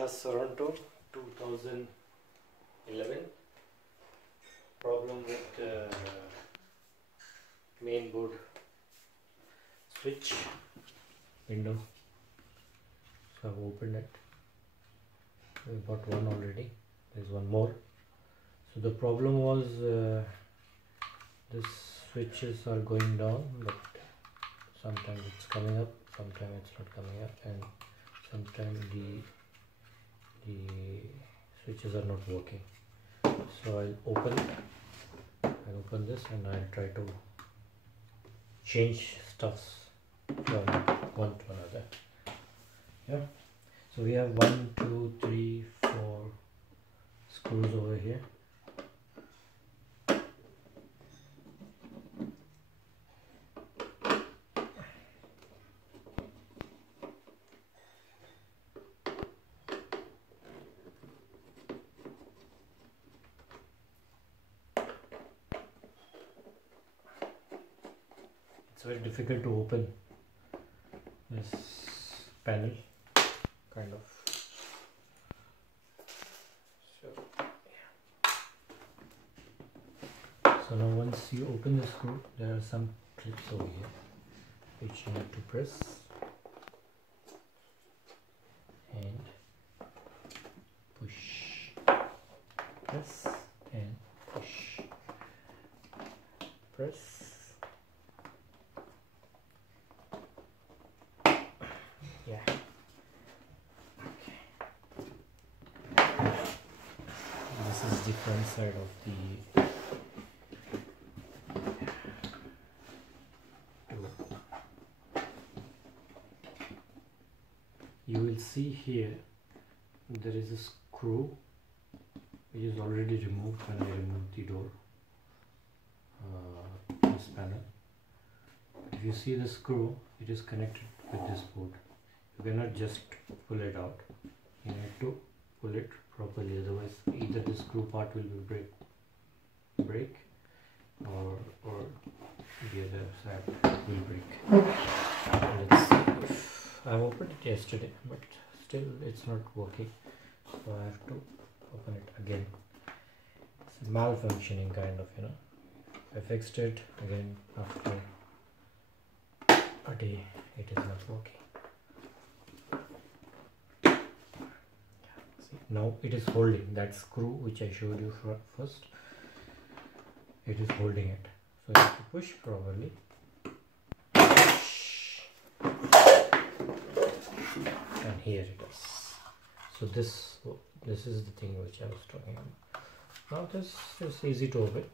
Sonerto 2011. Problem with main board switch window. So I've opened it. We've got one already. There's one more. So the problem was the switches are going down, but sometimes it's coming up, sometimes it's not coming up, and sometimes the switches are not working. So I'll open this and I'll try to change stuffs from one to another. Yeah. So we have 1, 2, 3, 4 screws over here. It's very difficult to open this panel, kind of. So now once you open the screw, there are some clips over here which you need to press and push, press and push, press. Yeah. Okay. This is the front side of the door. You will see here there is a screw which is already removed when I removed the door, this panel. If you see the screw, it is connected with this board. You cannot just pull it out. You need to pull it properly, otherwise either the screw part will be break or the other side will break. Let's see. I opened it yesterday, but still it's not working, so I have to open it again. It's malfunctioning kind of, you know. I fixed it again after a day, it is not working. See, now it is holding that screw which I showed you first. It is holding it, so you have to push properly. And here it is. So this is the thing which I was talking about. Now this is easy to open.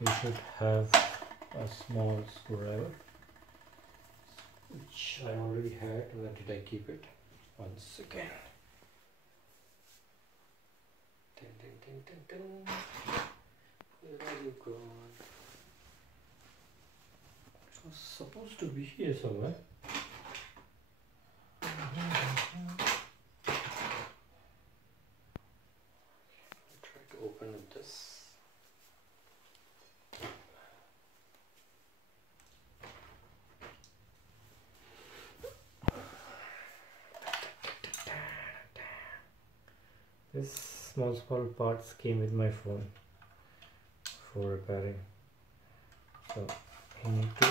You should have a small screwdriver, which I already had. Where did I keep it? Once again. Dun, dun, dun, dun, dun. Where are you gone? It was supposed to be here somewhere. I'll try to open with this. This small parts came with my phone for repairing. So you need to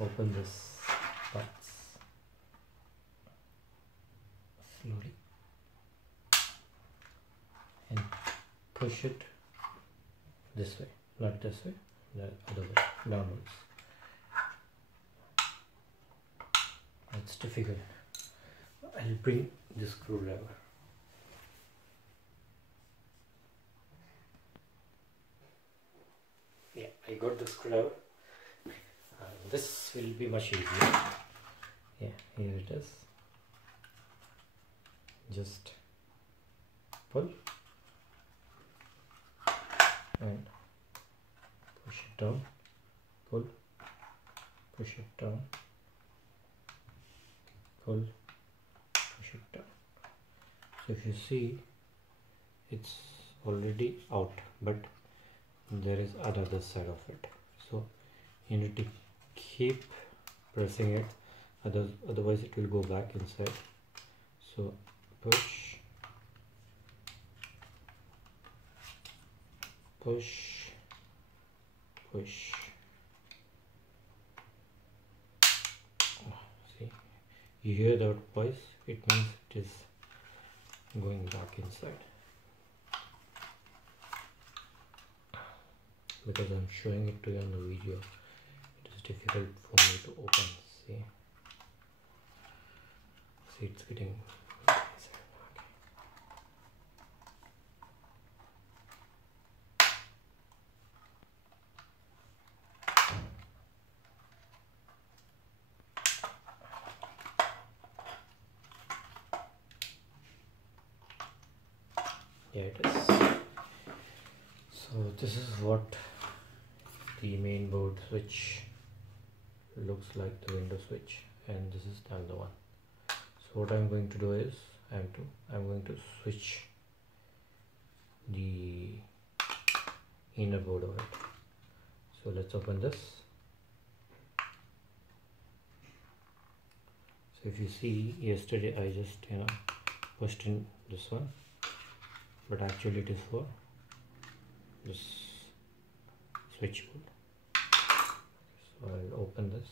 open this parts slowly and push it this way, not this way, the other way, downwards. It's difficult. I'll bring the screwdriver. Yeah, I got the screwdriver. This will be much easier. Yeah, here it is. Just pull and push it down, pull, push it down, pull, push it down. So if you see, it's already out, but there is another side of it. So you need to keep pressing it, otherwise it will go back inside. So push, push, push. See, you hear that voice? It means it is going back inside. Because I'm showing it to you on the video, it is difficult for me to open. See, it's getting inside. Yeah, it is. So this is what the main board switch looks like, the window switch, and this is the other one. So what I'm going to do is I'm going to switch the inner board of it. So let's open this. So if you see, yesterday I just pushed in this one, but actually it is for this switch board. So I'll open this.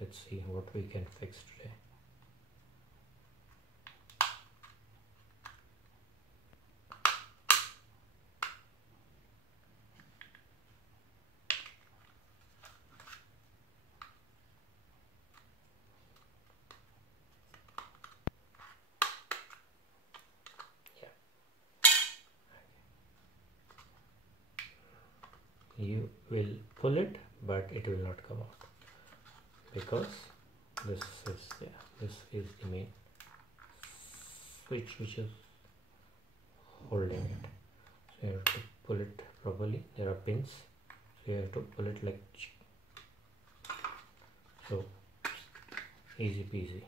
Let's see what we can fix today. You will pull it, but it will not come out because this is the main switch which is holding it. So you have to pull it properly. There are pins, so you have to pull it like so. Easy peasy.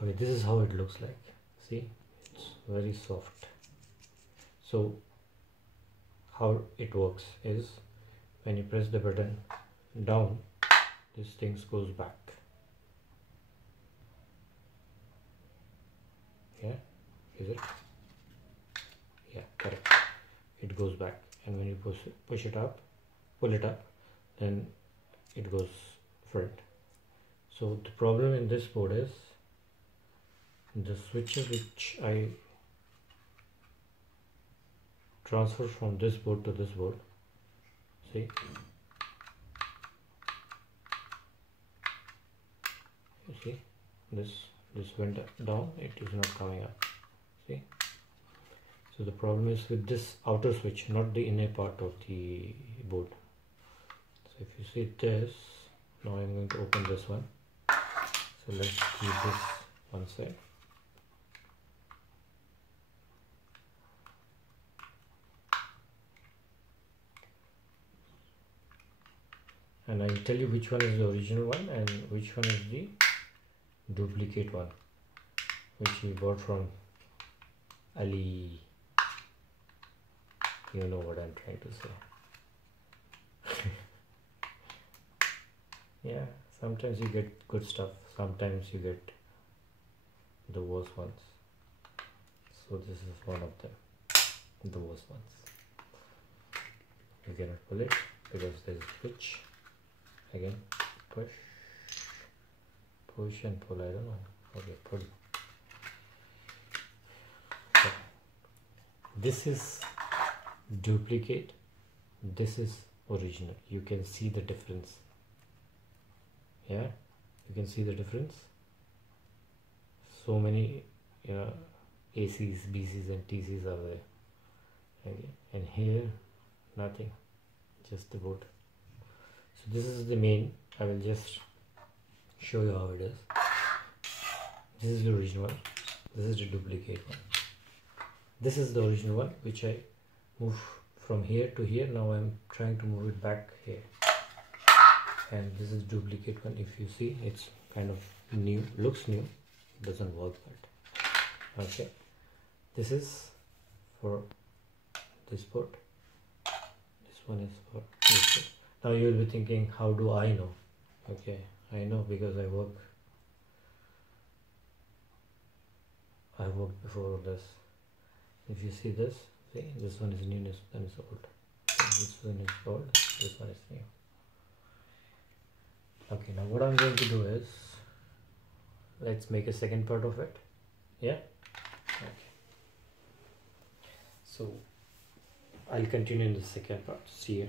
Okay, this is how it looks like. See, it's very soft. So how it works is, when you press the button down, this thing goes back. Yeah, is it? Yeah, correct. It goes back, and when you push it up, pull it up, then it goes front. So the problem in this board is the switches which I transfer from this board to this board. See, you see this went down, it is not coming up. See, so the problem is with this outer switch, not the inner part of the board. So if you see this, now I'm going to open this one. So let's keep this one side. And I will tell you which one is the original one and which one is the duplicate one, which we bought from Ali. You know what I'm trying to say. Yeah, sometimes you get good stuff, sometimes you get the worst ones. So this is one of them, the worst ones. You cannot pull it because there is a switch. Again, push and pull. I don't know. Okay, pull. Okay. This is duplicate, this is original. You can see the difference. Yeah, you can see the difference. So many ACs, BCs and TCs are there. Okay, and here nothing, just the board. So this is the main. I will just show you how it is. This is the original one, this is the duplicate one. This is the original one which I move from here to here. Now I'm trying to move it back here, and this is duplicate one. If you see, it's kind of new, looks new, doesn't work, but okay. This is for this port, this one is for this port. Now you will be thinking, how do I know? Okay, I know because I work I worked before this. If you see this, see, this one is new, this one is old. This one is old, this one is new. Okay, now what I'm going to do is, let's make a second part of it. Yeah. Okay. So I'll continue in the second part. See you.